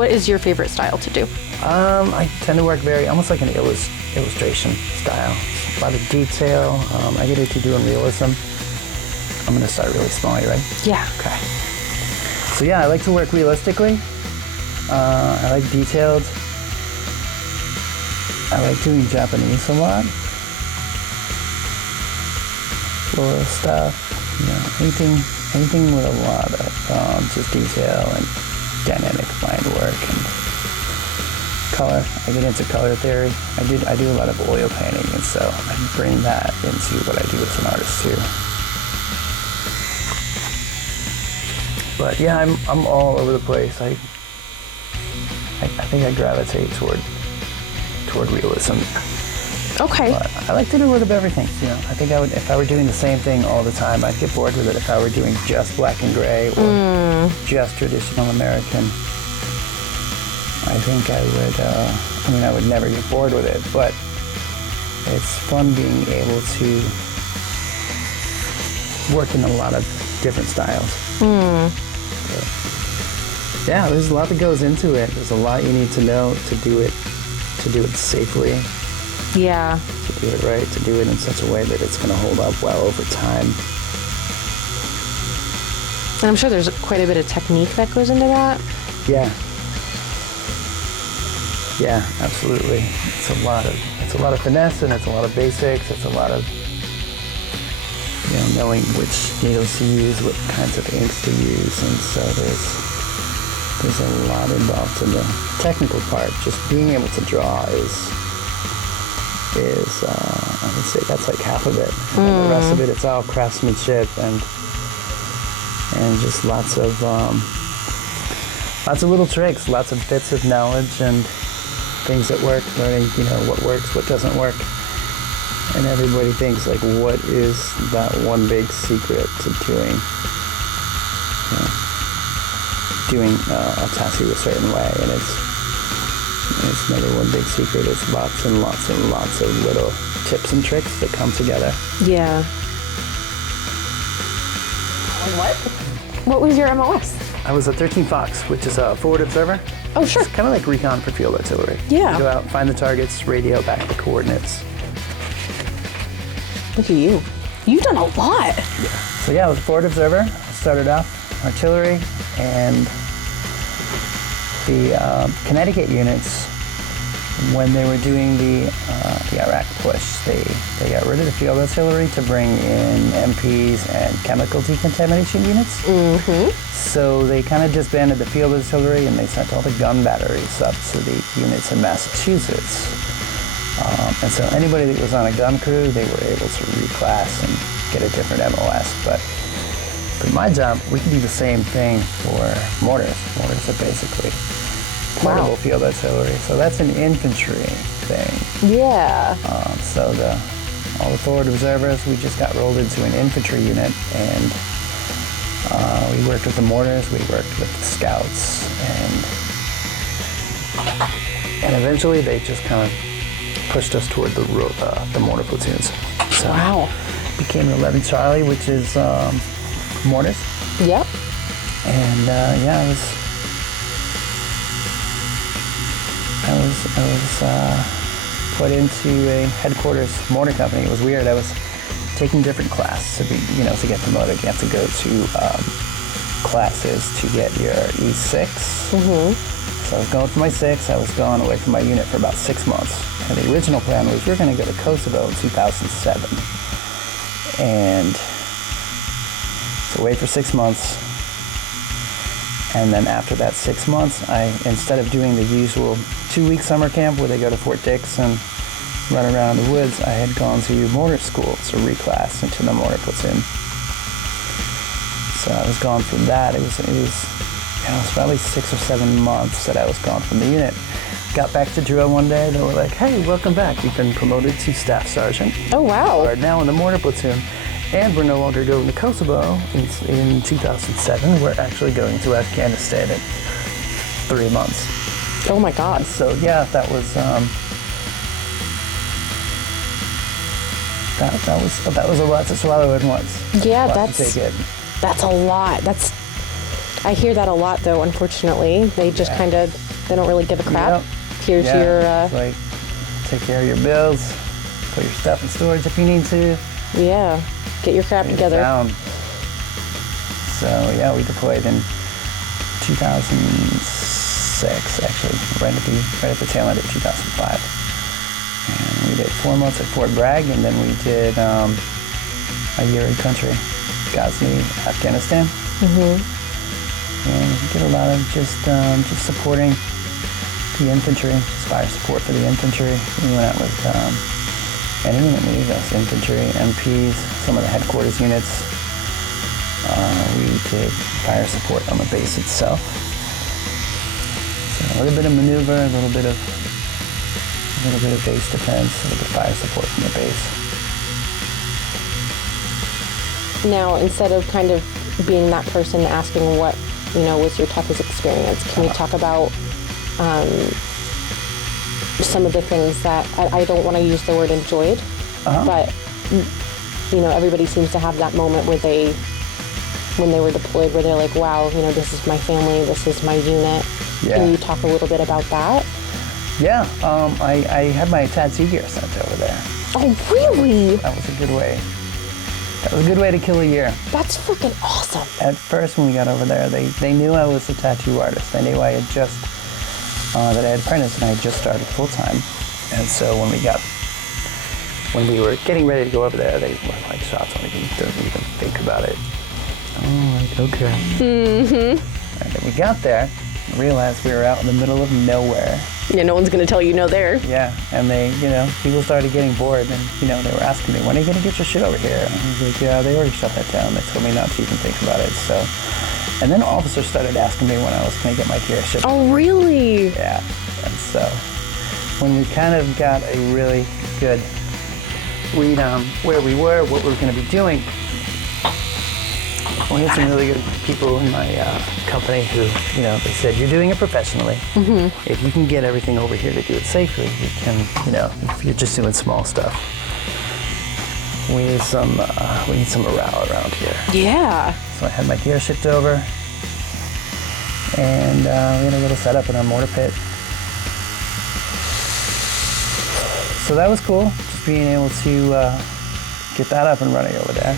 What is your favorite style to do? I tend to work almost like an illustration style. A lot of detail. I get into doing realism. I'm gonna start really small, you ready? Yeah. Okay. So yeah, I like to work realistically. I like detailed. I like doing Japanese a lot. Floral stuff, anything with a lot of just detail and dynamic line work and color. I get into color theory. I do a lot of oil painting, and so I bring that into what I do as an artist too. But yeah, I'm all over the place. I think I gravitate toward realism. Okay. But I like to do a little bit of everything. I think if I were doing the same thing all the time, I'd get bored with it. If I were doing just black and gray or just traditional American, I think I would. I would never get bored with it. But it's fun being able to work in a lot of different styles. Yeah, there's a lot that goes into it. There's a lot you need to know to do it safely. Yeah. To do it right, to do it in such a way that it's going to hold up well over time. And I'm sure there's quite a bit of technique that goes into that. Yeah. Yeah, absolutely. It's a lot of finesse, and it's a lot of basics. It's a lot of knowing which needles to use, what kinds of inks to use, and so there's a lot involved in the technical part. Just being able to draw is I would say that's like half of it. And then the rest of it, it's all craftsmanship and just lots of little tricks, lots of bits of knowledge and things that work, learning, what works, what doesn't work. And everybody thinks, like, what is that one big secret to doing a tattoo a certain way? And it's never one big secret. It's lots and lots and lots of little tips and tricks that come together. Yeah. What was your MOS? I was a 13 Fox, which is a forward observer. Oh, sure. It's kind of like recon for field artillery. Yeah. You go out, find the targets, radio back the coordinates. Look at you. You've done a lot. Yeah. So yeah, I was a forward observer. I started off artillery, and the Connecticut units, when they were doing the Iraq push, they got rid of the field artillery to bring in MPs and chemical decontamination units. Mm-hmm. So they kind of disbanded the field artillery, and they sent all the gun batteries up to the units in Massachusetts. And so anybody that was on a gun crew, they were able to reclass and get a different MOS. But for my job, we can do the same thing for mortars. Mortars are basically portable field artillery. So that's an infantry thing. Yeah. So all the forward observers, we just got rolled into an infantry unit, and we worked with the mortars, we worked with the scouts, and eventually they just kind of pushed us toward the mortar platoons. So wow. Became 11 Charlie, which is mortars. Yep. And yeah, I was put into a headquarters mortar company. It was weird. I was taking different classes to get promoted. You have to go to classes to get your E6. Mm-hmm. So I was going for my 6. I was going away from my unit for about 6 months. And the original plan was we were going to go to Kosovo in 2007. And so wait for 6 months. And then after that 6 months, instead of doing the usual 2-week summer camp where they go to Fort Dix and run around in the woods, I had gone to mortar school to reclass into the mortar platoon. So I was gone from that. It was probably 6 or 7 months that I was gone from the unit. Got back to drill one day. They were like, "Hey, welcome back. You've been promoted to staff sergeant. Oh, wow. You are now in the mortar platoon. And we're no longer going to Kosovo in 2007. We're actually going to Afghanistan in 3 months." Oh my God. So yeah, that was that was a lot to swallow at once. Yeah, that's a lot. I hear that a lot, though. Unfortunately, they just kind of They don't really give a crap. Yep. Here's your, it's like, take care of your bills, put your stuff in storage if you need to. yeah, get your crap Get it together. down. So yeah, we deployed in 2006, actually, right at the tail end of 2005. And we did 4 months at Fort Bragg, and then we did a year in country, Ghazni, Afghanistan. And we did a lot of just supporting the infantry, just fire support for the infantry. We went out with any unit needs us, infantry, MPs, some of the headquarters units. We did fire support on the base itself. So a little bit of maneuver, a little bit of base defense, a little bit of fire support from the base. Now, instead of kind of being that person asking what, was your toughest experience, can we talk about some of the things that, I don't want to use the word enjoyed, but, everybody seems to have that moment where when they were deployed, where they're like, wow, this is my family, this is my unit. Yeah. Can you talk a little bit about that? Yeah, I had my tattoo gear sent over there. Oh, really? That was a good way. That was a good way to kill a year. That's freaking awesome. At first, when we got over there, they knew I was a tattoo artist. They knew I had that I had apprenticed and I had just started full time. And so when we were getting ready to go over there, they were like, "Shots, don't even think about it." Oh, like, okay. And then we got there, realized we were out in the middle of nowhere. Yeah, no one's going to tell you no there. Yeah, and they, people started getting bored, and, they were asking me, when are you going to get your shit over here? And I was like, yeah, they already shut that down. They told me not to even think about it, so. And then officers started asking me when I was going to get my gear shipped. Oh, really? Yeah, and so when we kind of got a really good read on where we were, what we were going to be doing, we had some really good people in my company who, they said, you're doing it professionally. If you can get everything over here to do it safely, you can, if you're just doing small stuff. We need some morale around here. Yeah. So I had my gear shipped over, and we had a little setup in our mortar pit. So that was cool, just being able to get that up and running over there.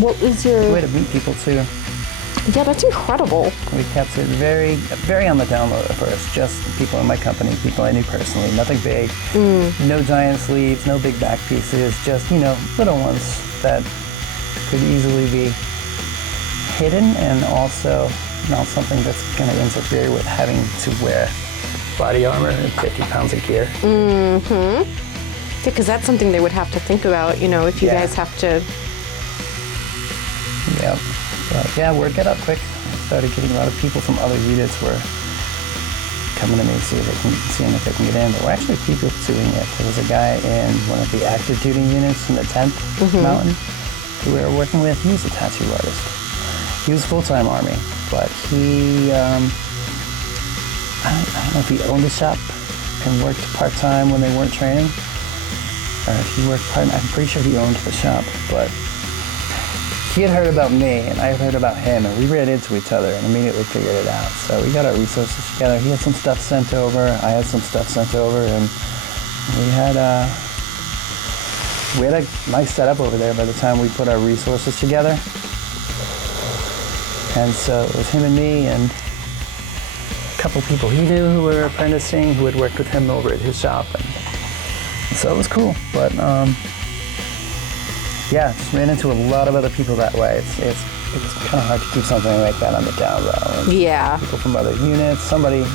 What was your... Way to meet people too. Yeah, that's incredible. We kept it very, very on the down low at first. Just people in my company, people I knew personally, nothing big. No giant sleeves, no big back pieces, just, little ones that could easily be hidden and also not something that's going to interfere with having to wear body armor and 50 pounds of gear. Yeah, because that's something they would have to think about, if you guys have to... Yeah, but yeah, word got up quick. I started getting a lot of people from other units were coming to me, seeing if they can get in. There were actually people doing it. There was a guy in one of the active duty units in the 10th Mountain who we were working with. He was a tattoo artist. He was full-time Army, but he, I don't know if he owned a shop and worked part-time when they weren't training, or if he worked part-time. I'm pretty sure he owned the shop, but he had heard about me, and I had heard about him, and we ran into each other and immediately figured it out. So we got our resources together. He had some stuff sent over, I had some stuff sent over, and we had a nice setup over there by the time we put our resources together. And so it was him and me and a couple people he knew who were apprenticing, who had worked with him over at his shop, and so it was cool. But yeah, just ran into a lot of other people that way. It was kind of hard to keep something like that on the down low. And yeah. People from other units, somebody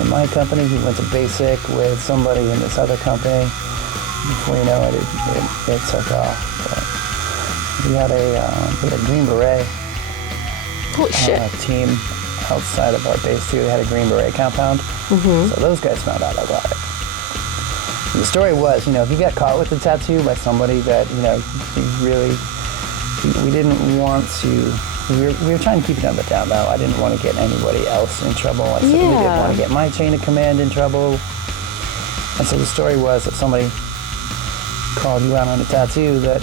in my company who went to basic with somebody in this other company. Before you know it, it took off. But we had a Green Beret team outside of our base too. They had a Green Beret compound. So those guys found out about it. And the story was, if you got caught with a tattoo by somebody that, we didn't want to, we were trying to keep it on the down low. I didn't want to get anybody else in trouble. I certainly didn't want to get my chain of command in trouble. And so the story was if somebody called you out on a tattoo that,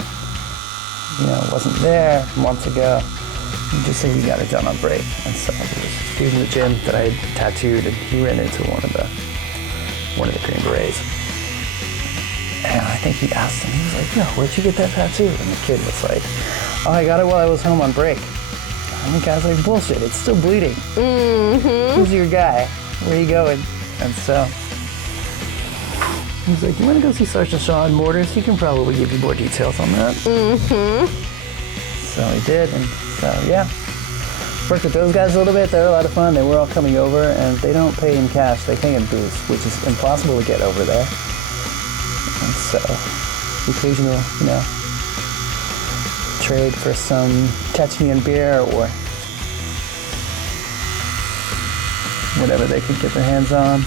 wasn't there months ago, He just said he got it done on break. And so there was this dude in the gym that I had tattooed, and he ran into one of the Green Berets. And I think he asked him, he was like, yo, where'd you get that tattoo? And the kid was like, oh, I got it while I was home on break. And the guy's like, bullshit, it's still bleeding. Who's your guy? Where you going? And so he's like, you want to go see Sergeant Sean Mortars? He can probably give you more details on that. So he did, and so yeah. Worked with those guys a little bit. They're a lot of fun. They were all coming over, and they don't pay in cash. They pay in booze, which is impossible to get over there. And so, the occasional, trade for some Chechenian beer or whatever they could get their hands on.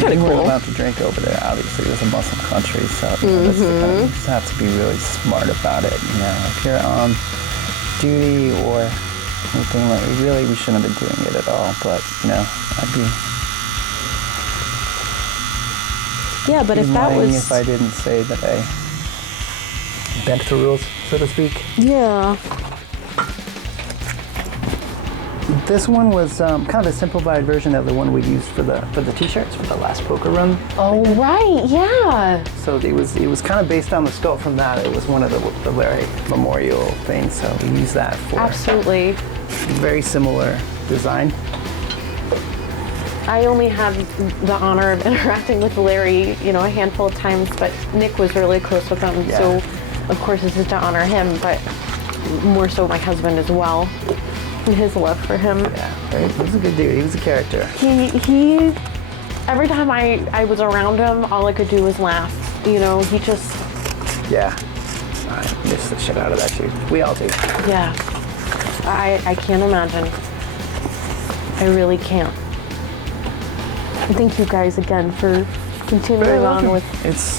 Kind of weren't cool. allowed to drink over there. Obviously, it was a Muslim country, so that's the kind of, you just have to be really smart about it. If you're on duty or anything like, we shouldn't have been doing it at all. But I'd be. Yeah, but if that lying was, if I didn't say that I bent the rules, so to speak. yeah. This one was kind of a simplified version of the one we used for the t-shirts for the last poker run. Oh right, yeah. So it was kind of based on the sculpt from that. It was one of the Larry Memorial things, so we used that for Absolutely. very similar design. I only had the honor of interacting with Larry, a handful of times, but Nick was really close with him, Yeah. so of course this is to honor him, but more so my husband as well, and his love for him. Yeah, he was a good dude. He was a character. He every time I was around him, all I could do was laugh. He just, Yeah, I miss the shit out of that dude. We all do. yeah. I can't imagine. I really can't. Thank you guys again for continuing on with. It's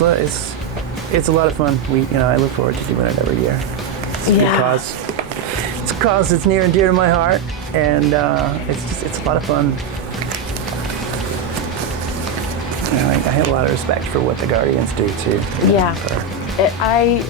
a lot of fun. I look forward to doing it every year. It's a good Yeah. cause. It's a cause that's near and dear to my heart, and it's a lot of fun. I have a lot of respect for what the Guardians do too. Yeah. I